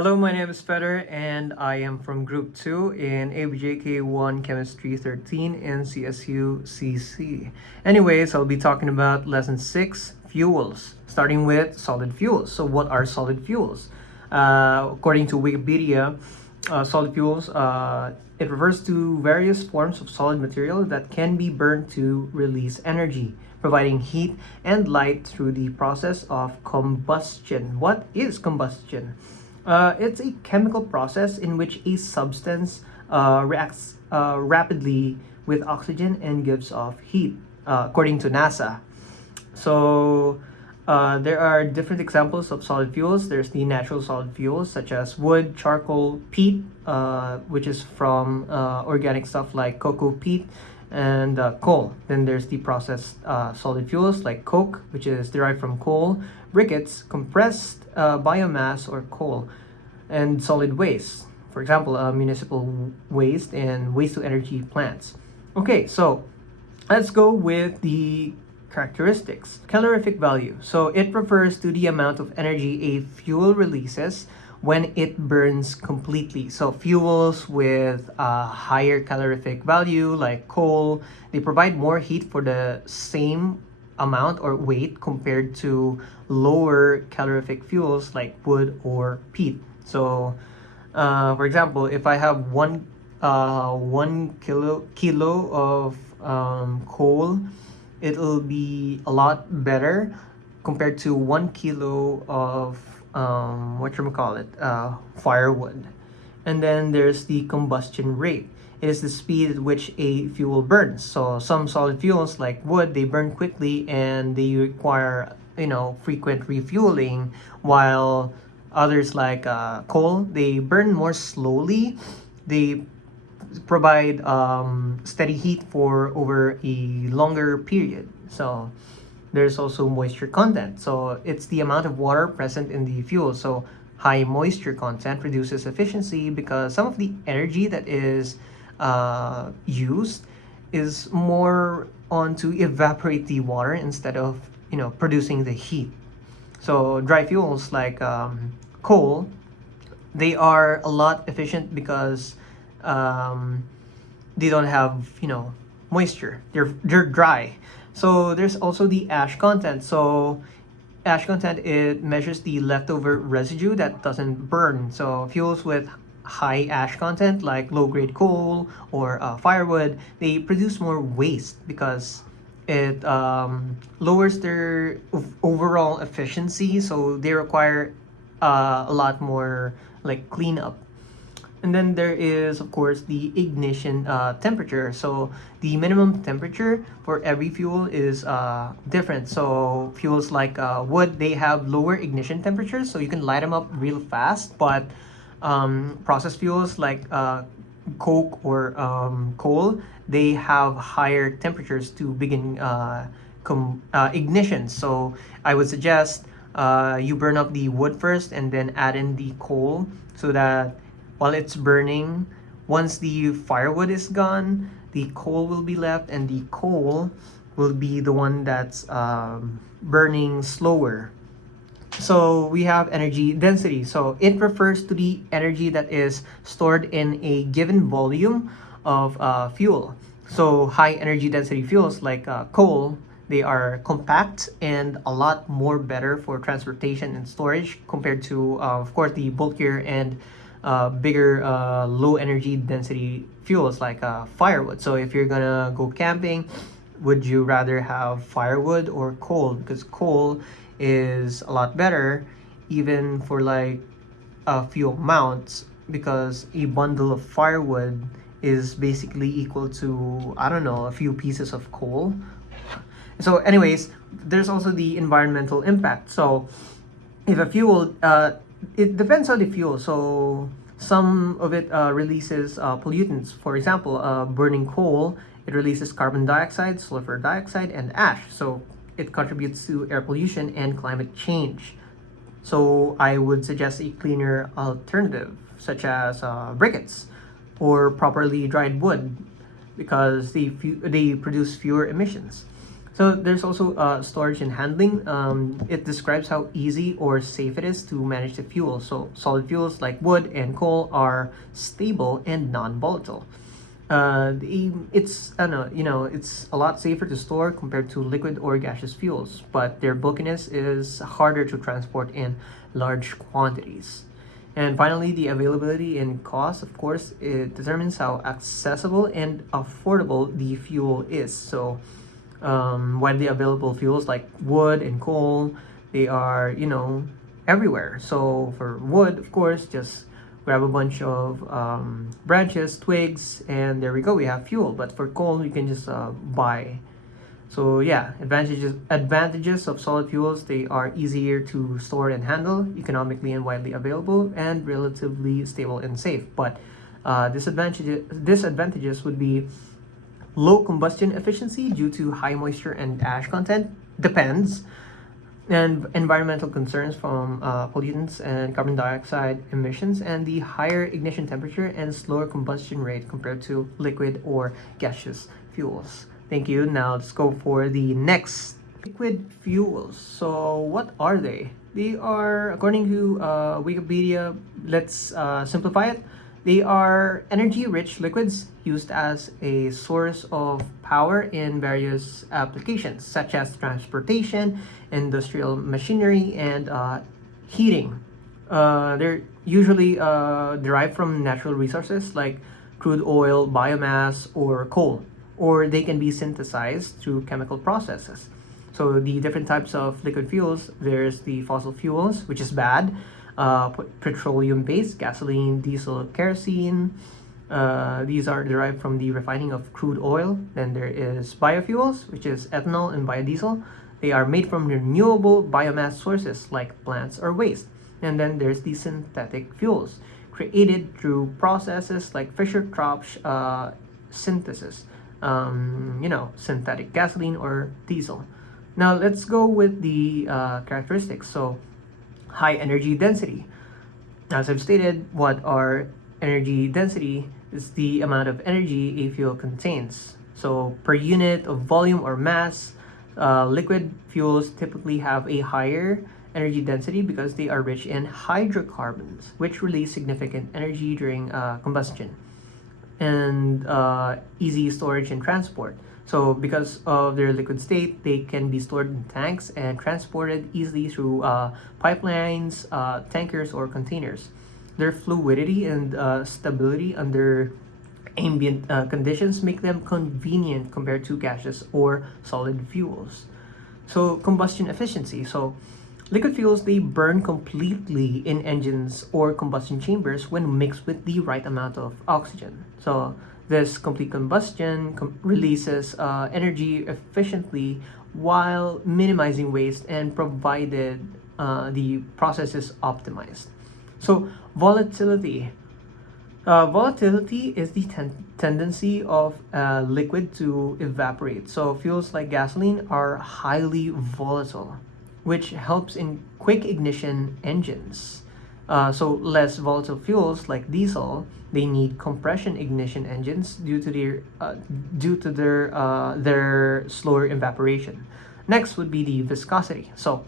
Hello, my name is Feder and I am from Group 2 in ABJK1 Chemistry 13 in CSU CC. Anyways, I'll be talking about Lesson 6, Fuels, starting with solid fuels. So what are solid fuels? According to Wikipedia, solid fuels, it refers to various forms of solid material that can be burned to release energy, providing heat and light through the process of combustion. What is combustion? It's a chemical process in which a substance reacts rapidly with oxygen and gives off heat, according to NASA. So there are different examples of solid fuels. There's the natural solid fuels such as wood, charcoal, peat, which is from organic stuff like cocoa peat, and coal. Then there's the processed solid fuels like coke, which is derived from coal, briquettes, compressed biomass or coal, and solid waste. For example, municipal waste and waste to energy plants. Okay, so let's go with the characteristics. Calorific value. So it refers to the amount of energy a fuel releases when it burns completely. So fuels with a higher calorific value like coal, they provide more heat for the same amount or weight compared to lower calorific fuels like wood or peat. So for example, if I have one kilo of coal, it'll be a lot better compared to 1 kilo of firewood. And then there's the combustion rate. It is the speed at which a fuel burns. So some solid fuels like wood, they burn quickly and they require frequent refueling, while others like coal, they burn more slowly. They provide steady heat for over a longer period. So there's also moisture content. So it's the amount of water present in the fuel. So high moisture content reduces efficiency because some of the energy that is used is more on to evaporate the water instead of producing the heat. So dry fuels like coal, they are a lot efficient because they don't have moisture. They're dry. So there's also the ash content. So ash content, it measures the leftover residue that doesn't burn. So fuels with high ash content like low grade coal or firewood, they produce more waste because it lowers their overall efficiency. So they require a lot more like cleanup. And then there is, of course, the ignition temperature. So the minimum temperature for every fuel is different. So fuels like wood, they have lower ignition temperatures, so you can light them up real fast. But processed fuels like coke or coal, they have higher temperatures to begin ignition. So I would suggest you burn up the wood first and then add in the coal, so that while it's burning, once the firewood is gone, the coal will be left, and the coal will be the one that's burning slower. So we have energy density. So it refers to the energy that is stored in a given volume of fuel. So high energy density fuels like coal, they are compact and a lot more better for transportation and storage compared to, of course, the bulkier and bigger low energy density fuels like firewood. So if you're gonna go camping, would you rather have firewood or coal? Because coal is a lot better even for like fuel mounts, because a bundle of firewood is basically equal to, I don't know, a few pieces of coal. So anyways, there's also the environmental impact. So if a fuel, it depends on the fuel. So some of it releases pollutants. For example, burning coal, it releases carbon dioxide, sulfur dioxide, and ash. So it contributes to air pollution and climate change. So I would suggest a cleaner alternative, such as briquettes or properly dried wood, because they produce fewer emissions. So there's also storage and handling. It describes how easy or safe it is to manage the fuel. So solid fuels like wood and coal are stable and non-volatile. It's I don't know, it's a lot safer to store compared to liquid or gaseous fuels, but their bulkiness is harder to transport in large quantities. And finally, the availability and cost, of course, it determines how accessible and affordable the fuel is. So widely available fuels like wood and coal, they are, everywhere. So for wood, of course, just grab a bunch of branches, twigs, and there we go, we have fuel. But for coal, you can just buy. So yeah, advantages of solid fuels, they are easier to store and handle, economically and widely available, and relatively stable and safe. But disadvantages would be low combustion efficiency due to high moisture and ash content, depends, and environmental concerns from pollutants and carbon dioxide emissions, and the higher ignition temperature and slower combustion rate compared to liquid or gaseous fuels. Thank you. Now let's go for the next. Liquid fuels. So what are they? They are, according to Wikipedia, let's simplify it. They are energy-rich liquids used as a source of power in various applications, such as transportation, industrial machinery, and heating. They're usually derived from natural resources like crude oil, biomass, or coal, or they can be synthesized through chemical processes. So the different types of liquid fuels, there's the fossil fuels, which is bad, petroleum-based, gasoline, diesel, kerosene. These are derived from the refining of crude oil. Then there is biofuels, which is ethanol and biodiesel. They are made from renewable biomass sources like plants or waste. And then there's the synthetic fuels, created through processes like Fischer-Tropsch synthesis. Synthetic gasoline or diesel. Now let's go with the characteristics. So high energy density. As I've stated, what are energy density is the amount of energy a fuel contains. So per unit of volume or mass, liquid fuels typically have a higher energy density because they are rich in hydrocarbons, which release significant energy during combustion, and easy storage and transport. So because of their liquid state, they can be stored in tanks and transported easily through pipelines, tankers, or containers. Their fluidity and stability under ambient conditions make them convenient compared to gaseous or solid fuels. So combustion efficiency. So liquid fuels, they burn completely in engines or combustion chambers when mixed with the right amount of oxygen. So this complete combustion releases energy efficiently while minimizing waste and provided the process is optimized. So volatility. Volatility is the tendency of liquid to evaporate. So fuels like gasoline are highly volatile, which helps in quick ignition engines. So less volatile fuels like diesel, they need compression ignition engines due to their slower evaporation. Next would be the viscosity. So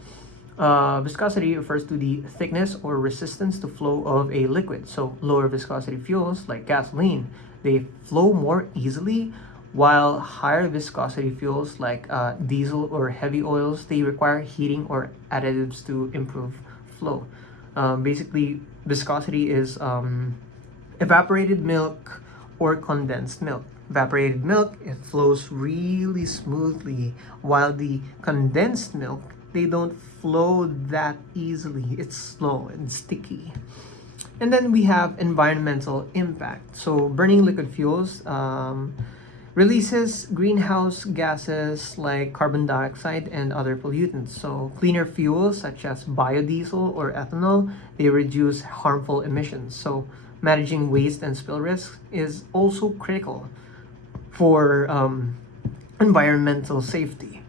viscosity refers to the thickness or resistance to flow of a liquid. So lower viscosity fuels like gasoline, they flow more easily, while higher viscosity fuels like diesel or heavy oils, they require heating or additives to improve flow. Basically, viscosity is evaporated milk or condensed milk. Evaporated milk, it flows really smoothly, while the condensed milk, they don't flow that easily. It's slow and sticky. And then we have environmental impact. So burning liquid fuels releases greenhouse gases like carbon dioxide and other pollutants. So cleaner fuels such as biodiesel or ethanol, they reduce harmful emissions. So managing waste and spill risk is also critical for environmental safety.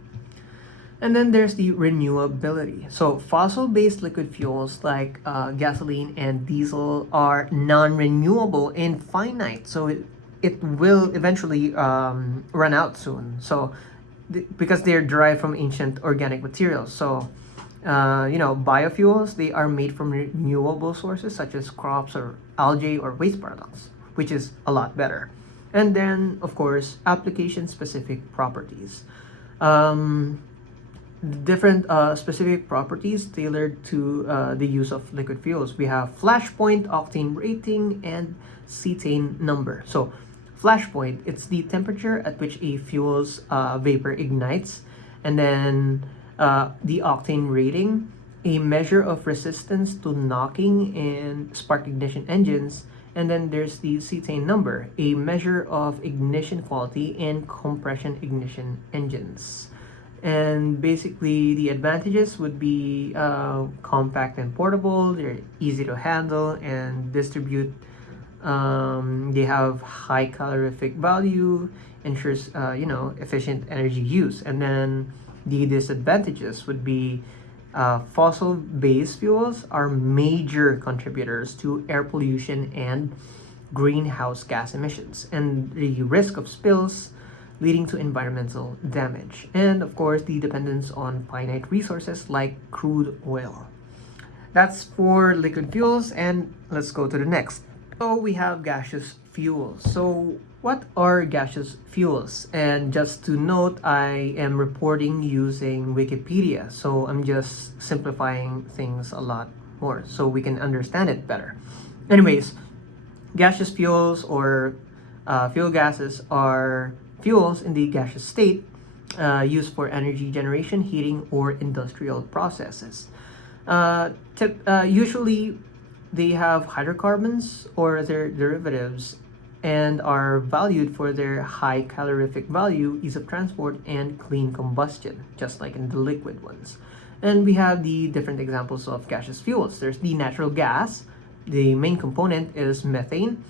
And then there's the renewability. So fossil-based liquid fuels like gasoline and diesel are non-renewable and finite. So it will eventually run out soon. So because they're derived from ancient organic materials. So biofuels, they are made from renewable sources such as crops or algae or waste products, which is a lot better. And then, of course, application-specific properties. Different specific properties tailored to the use of liquid fuels. We have flashpoint, octane rating, and cetane number. So flashpoint, it's the temperature at which a fuel's vapor ignites. And then the octane rating, a measure of resistance to knocking in spark ignition engines. And then there's the cetane number, a measure of ignition quality in compression ignition engines. And basically, the advantages would be compact and portable, they're easy to handle and distribute. They have high calorific value, ensures efficient energy use. And then the disadvantages would be fossil-based fuels are major contributors to air pollution and greenhouse gas emissions, and the risk of spills leading to environmental damage. And of course, the dependence on finite resources like crude oil. That's for liquid fuels, and let's go to the next. So we have gaseous fuels. So what are gaseous fuels? And just to note, I am reporting using Wikipedia, so I'm just simplifying things a lot more so we can understand it better. Anyways, gaseous fuels or fuel gases are fuels in the gaseous state used for energy generation, heating, or industrial processes. Usually, they have hydrocarbons or their derivatives and are valued for their high calorific value, ease of transport, and clean combustion, just like in the liquid ones. And we have the different examples of gaseous fuels. There's the natural gas. The main component is methane.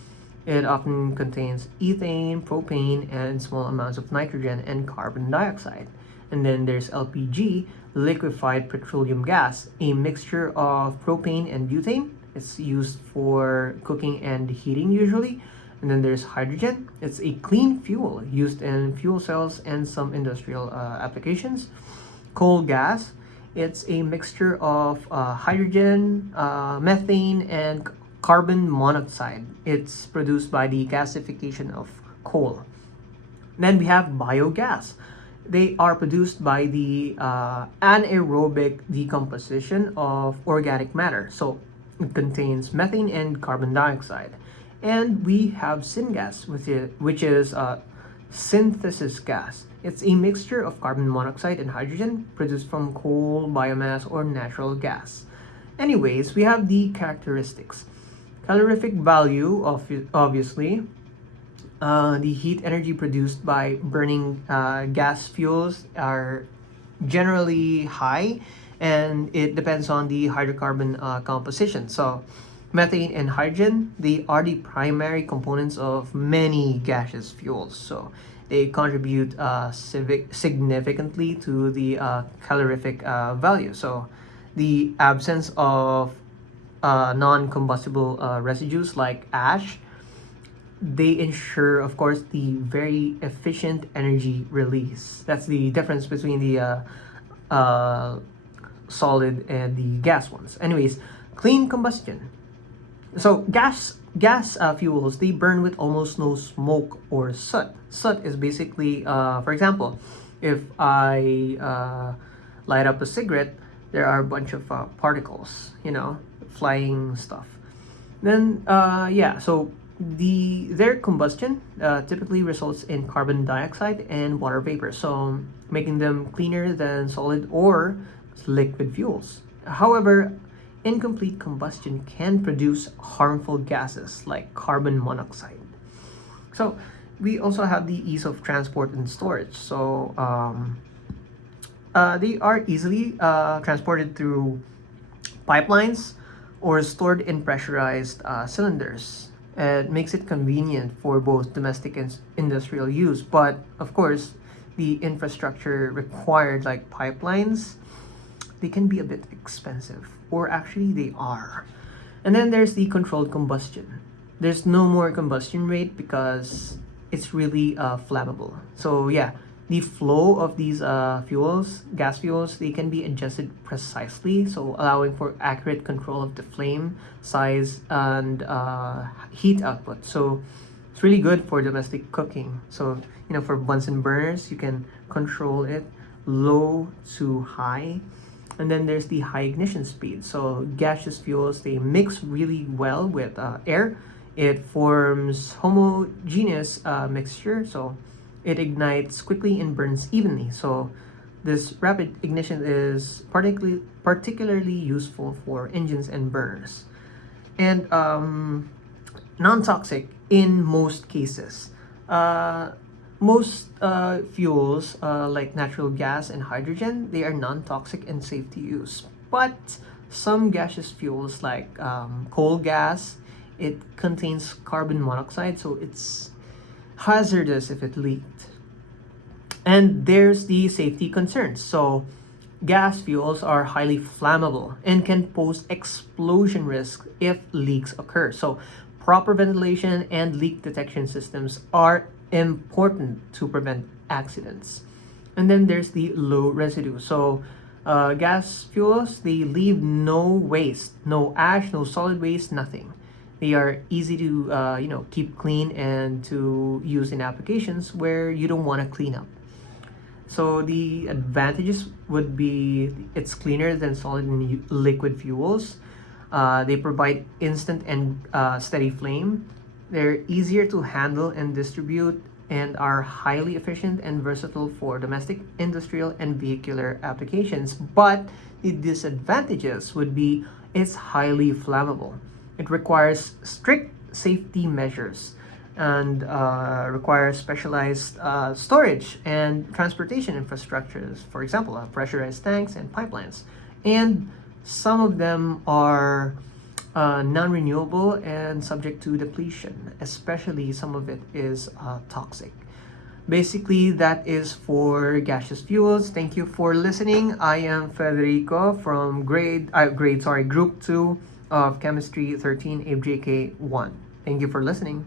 It often contains ethane, propane, and small amounts of nitrogen and carbon dioxide. And then there's LPG, liquefied petroleum gas, a mixture of propane and butane. It's used for cooking and heating usually. And then there's hydrogen. It's a clean fuel used in fuel cells and some industrial applications. Coal gas, it's a mixture of hydrogen, methane, and carbon monoxide. It's produced by the gasification of coal. Then we have biogas. They are produced by the anaerobic decomposition of organic matter. So it contains methane and carbon dioxide. And we have syngas, which is synthesis gas. It's a mixture of carbon monoxide and hydrogen produced from coal, biomass, or natural gas. Anyways, we have the characteristics. Calorific value, obviously. The heat energy produced by burning gas fuels are generally high, and it depends on the hydrocarbon composition. So methane and hydrogen, they are the primary components of many gaseous fuels. So they contribute significantly to the calorific value. So the absence of non-combustible residues like ash, they ensure, of course, the very efficient energy release. That's the difference between the solid and the gas ones. Anyways, clean combustion. So gas fuels, they burn with almost no smoke or soot. Soot is basically, for example, if I light up a cigarette, there are a bunch of particles, flying stuff. Then, so their combustion typically results in carbon dioxide and water vapor, so making them cleaner than solid or liquid fuels. However, incomplete combustion can produce harmful gases like carbon monoxide. So we also have the ease of transport and storage. So they are easily transported through pipelines or stored in pressurized cylinders. It makes it convenient for both domestic and industrial use, but of course, the infrastructure required, like pipelines, they can be a bit expensive, or actually they are. And then there's the controlled combustion. There's no more combustion rate because it's really flammable. So yeah, The flow of these gas fuels, they can be adjusted precisely, so allowing for accurate control of the flame size and heat output. So it's really good for domestic cooking. So, for Bunsen burners, you can control it low to high. And then there's the high ignition speed. So gaseous fuels, they mix really well with air. It forms homogeneous mixture, so it ignites quickly and burns evenly. So this rapid ignition is particularly useful for engines and burners. And non-toxic in most cases. Most fuels like natural gas and hydrogen, they are non-toxic and safe to use. But some gaseous fuels like coal gas, it contains carbon monoxide, so it's hazardous if it leaked. And there's the safety concerns. So gas fuels are highly flammable and can pose explosion risk if leaks occur. So proper ventilation and leak detection systems are important to prevent accidents. And then there's the low residue. So gas fuels, they leave no waste, no ash, no solid waste, nothing. They are easy to keep clean and to use in applications where you don't want to clean up. So the advantages would be it's cleaner than solid and liquid fuels. They provide instant and steady flame. They're easier to handle and distribute and are highly efficient and versatile for domestic, industrial, and vehicular applications. But the disadvantages would be it's highly flammable. It requires strict safety measures and requires specialized storage and transportation infrastructures, for example, pressurized tanks and pipelines. And some of them are non-renewable and subject to depletion, especially some of it is toxic. Basically, that is for gaseous fuels. Thank you for listening. I am Federico from Group 2 of Chemistry 13 ABJK1. Thank you for listening.